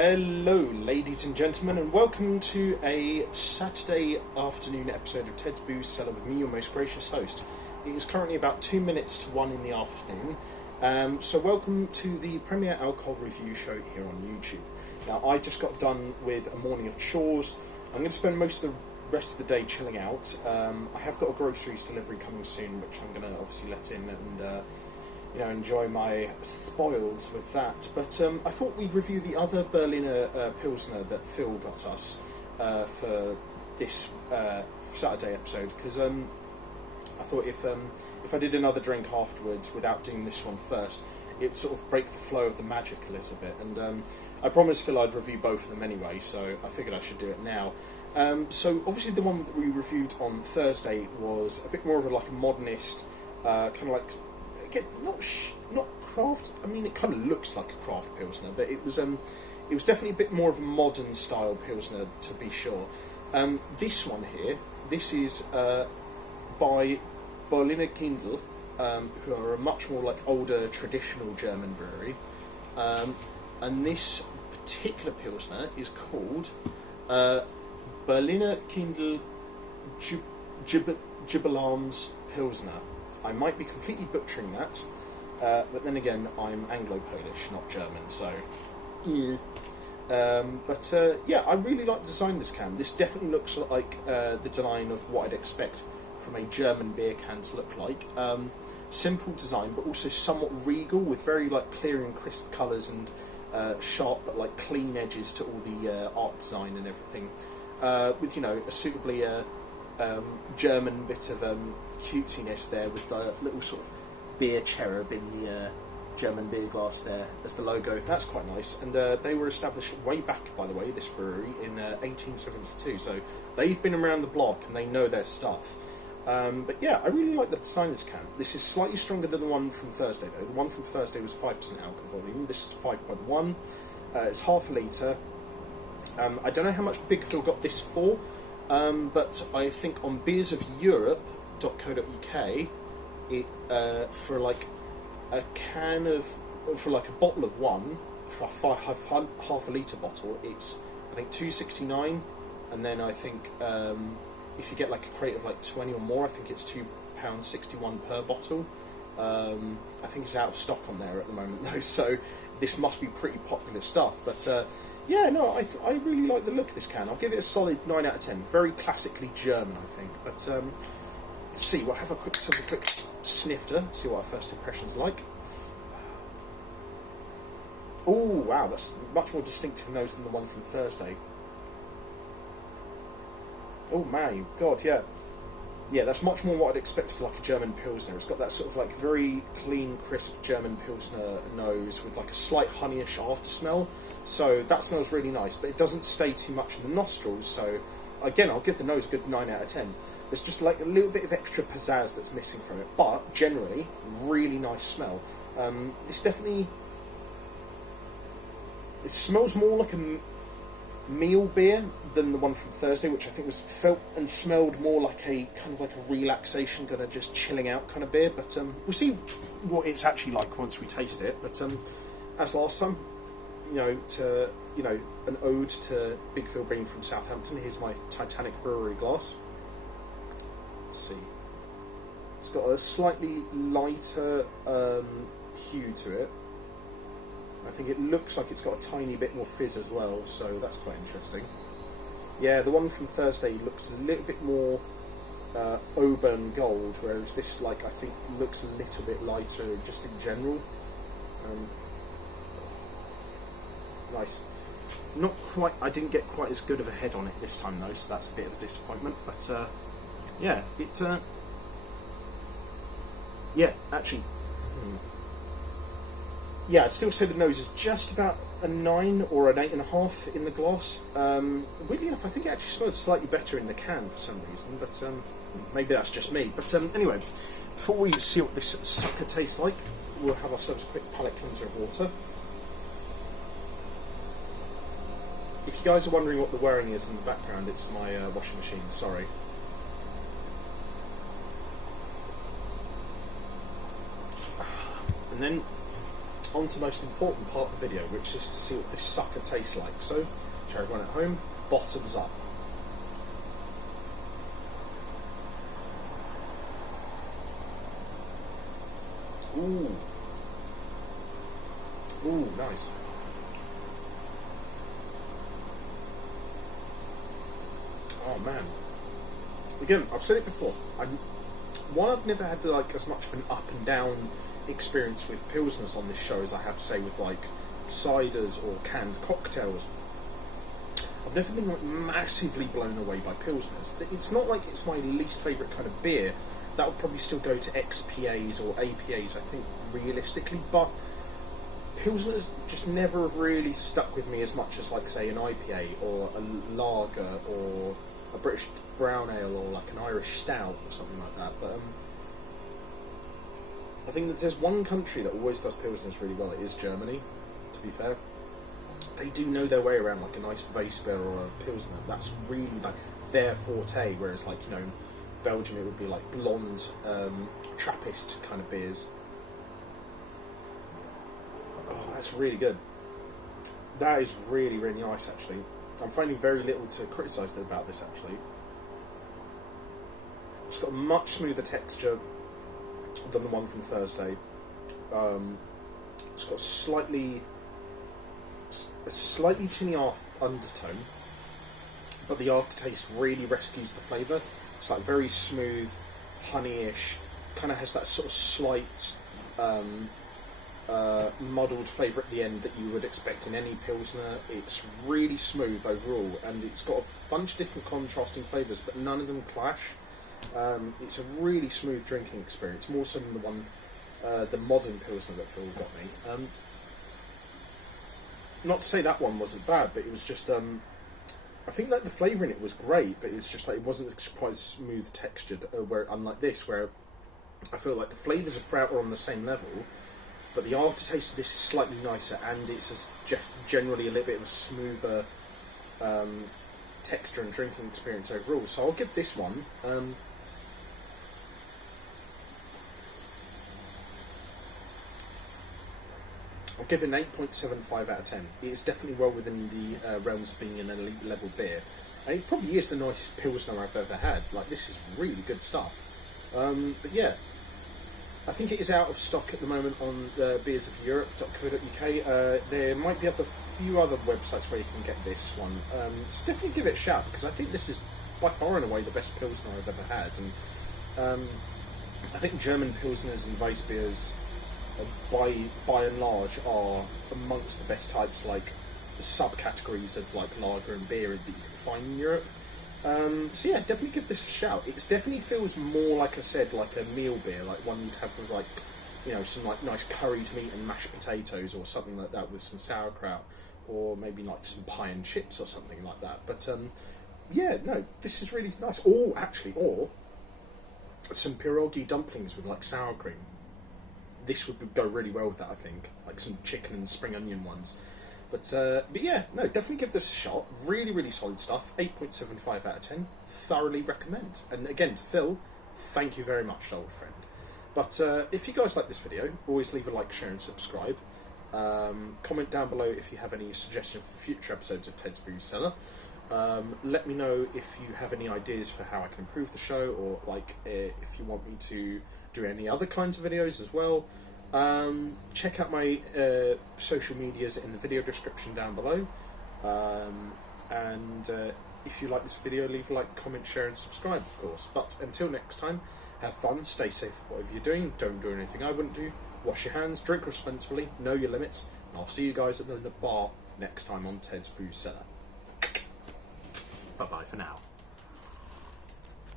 Hello, ladies and gentlemen, and welcome to a Saturday afternoon episode of Ted's Booze Cellar with me, your most gracious host. It is currently about 2 minutes to 1 in the afternoon, so welcome to the premiere alcohol review show here on YouTube. Now, I just got done with a morning of chores. I'm going to spend most of the rest of the day chilling out. I have got a groceries delivery coming soon, which I'm going to obviously let in and enjoy my spoils with that. But I thought we'd review the other Berliner Pilsner that Phil got us for this Saturday episode, because I thought if I did another drink afterwards without doing this one first, it would sort of break the flow of the magic a little bit. And I promised Phil I'd review both of them anyway, so I figured I should do it now. So obviously the one that we reviewed on Thursday was a bit more of a modernist, kind of like, again, not craft. I mean, it kind of looks like a craft pilsner, but it was definitely a bit more of a modern style pilsner, to be sure. This one here, this is by Berliner Kindl, who are a much more older traditional German brewery, and this particular pilsner is called Berliner Kindl Jubilaums Pilsner. I might be completely butchering that, but then again, I'm Anglo-Polish, not German, so yeah. Yeah, I really like the design of this can. This definitely looks like the design of what I'd expect from a German beer can to look like. Simple design, but also somewhat regal, with very clear and crisp colours and sharp but clean edges to all the art design and everything. With a suitably German bit of cutesiness there, with the little sort of beer cherub in the German beer glass there as the logo. That's quite nice. And they were established way back, by the way, this brewery, in 1872. So they've been around the block and they know their stuff. But yeah, I really like the design of this can. This is slightly stronger than the one from Thursday, though. The one from Thursday was 5% alcohol volume. This is 5.1. It's half a litre. I don't know how much Big Phil got this for, but I think on beersofeurope.co.uk, it for a can of, for a bottle of one, for a half a litre bottle, it's I think £2.69, and then I think if you get a crate of 20 or more, I think it's £2.61 per bottle. I think it's out of stock on there at the moment though, so this must be pretty popular stuff. But yeah, no, I really like the look of this can. I'll give it a solid 9 out of 10. Very classically German, I think. But let's see, we'll have a quick snifter, see what our first impression's like. Oh, wow, that's much more distinctive nose than the one from Thursday. Oh my God, yeah. Yeah, that's much more what I'd expect for a German Pilsner. It's got that sort of very clean, crisp German Pilsner nose with a slight honeyish after smell. So that smells really nice, but it doesn't stay too much in the nostrils. So again, I'll give the nose a good 9 out of 10. There's just a little bit of extra pizzazz that's missing from it, but generally, really nice smell. It's definitely, it smells more like a meal beer than the one from Thursday, which I think felt and smelled more like a kind of a relaxation, kind of just chilling out kind of beer. But we'll see what it's actually like once we taste it. But as last time, an ode to Big Phil being from Southampton. Here's my Titanic brewery glass. Let's see. It's got a slightly lighter hue to it. I think it looks like it's got a tiny bit more fizz as well, so that's quite interesting. Yeah, the one from Thursday looks a little bit more auburn gold, whereas this, I think, looks a little bit lighter just in general. Nice. Not quite, I didn't get quite as good of a head on it this time though, so that's a bit of a disappointment. But yeah, it yeah, actually, yeah, I'd still say the nose is just about a 9 or an 8.5 in the glass. Weirdly enough, I think it actually smells slightly better in the can for some reason, but maybe that's just me. But anyway, before we see what this sucker tastes like, we'll have ourselves a quick palate cleanser of water. If you guys are wondering what the whirring is in the background, it's my washing machine, sorry. And then on to the most important part of the video, which is to see what this sucker tastes like. So, to everyone at home, bottoms up. Ooh. Ooh, nice. Oh man. Again, I've said it before. I've never had like as much of an up and down experience with Pilsners on this show as I have, say, with like ciders or canned cocktails. I've never been like massively blown away by Pilsners. It's not like it's my least favourite kind of beer. That would probably still go to XPAs or APAs, I think, realistically, but Pilsners just never have really stuck with me as much as, like, say, an IPA or a lager or a British brown ale or like an Irish stout or something like that. But I think that there's one country that always does Pilsners really well. It is Germany, to be fair. They do know their way around like a nice Weissbier or a Pilsner. That's really like their forte, whereas like, you know, Belgium it would be like blonde, Trappist kind of beers. Oh, that's really good. That is really, really nice, actually. I'm finding very little to criticise about this, actually. It's got a much smoother texture than the one from Thursday. It's got a slightly tinny undertone, but the aftertaste really rescues the flavour. It's like very smooth, honeyish, kind of has that sort of slight muddled flavour at the end that you would expect in any Pilsner. It's really smooth overall, and it's got a bunch of different contrasting flavours, but none of them clash. It's a really smooth drinking experience, more so than the one, the modern Pilsner that Phil got me. Not to say that one wasn't bad, but it was just, I think like the flavour in it was great, but it was just like it wasn't quite as smooth textured, where unlike this, where I feel like the flavours of Brauerei are on the same level, but the aftertaste of this is slightly nicer, and it's generally a little bit of a smoother texture and drinking experience overall. So I'll give this one I'll give it an 8.75 out of 10. It's definitely well within the realms of being an elite level beer. And it probably is the nicest Pilsner I've ever had. Like, this is really good stuff. But yeah, I think it is out of stock at the moment on beersofeurope.co.uk. There might be a few other websites where you can get this one. So definitely give it a shout, because I think this is by far and away the best Pilsner I've ever had. And I think German Pilsners and Weissbiers, by and large, are amongst the best types, like subcategories of like lager and beer that you can find in Europe. So yeah, definitely give this a shout. It definitely feels more, like I said, like a meal beer, like one you'd have with, like, you know, some like nice curried meat and mashed potatoes or something like that with some sauerkraut, or maybe like some pie and chips or something like that. But yeah, no, this is really nice. Or some pierogi dumplings with like sour cream. This would go really well with that, I think, like some chicken and spring onion ones. But yeah, no, definitely give this a shot. Really, really solid stuff. 8.75 out of 10. Thoroughly recommend. And again, to Phil, thank you very much, old friend. But if you guys like this video, always leave a like, share and subscribe. Comment down below if you have any suggestions for future episodes of Ted's Brew Cellar. Let me know if you have any ideas for how I can improve the show, or like if you want me to do any other kinds of videos as well. Check out my social medias in the video description down below, and if you like this video, leave a like, comment, share and subscribe, of course. But until next time, have fun, stay safe, whatever you're doing, don't do anything I wouldn't do, wash your hands, drink responsibly, know your limits, and I'll see you guys at the bar next time on Ted's Brew Cellar. Bye bye for now.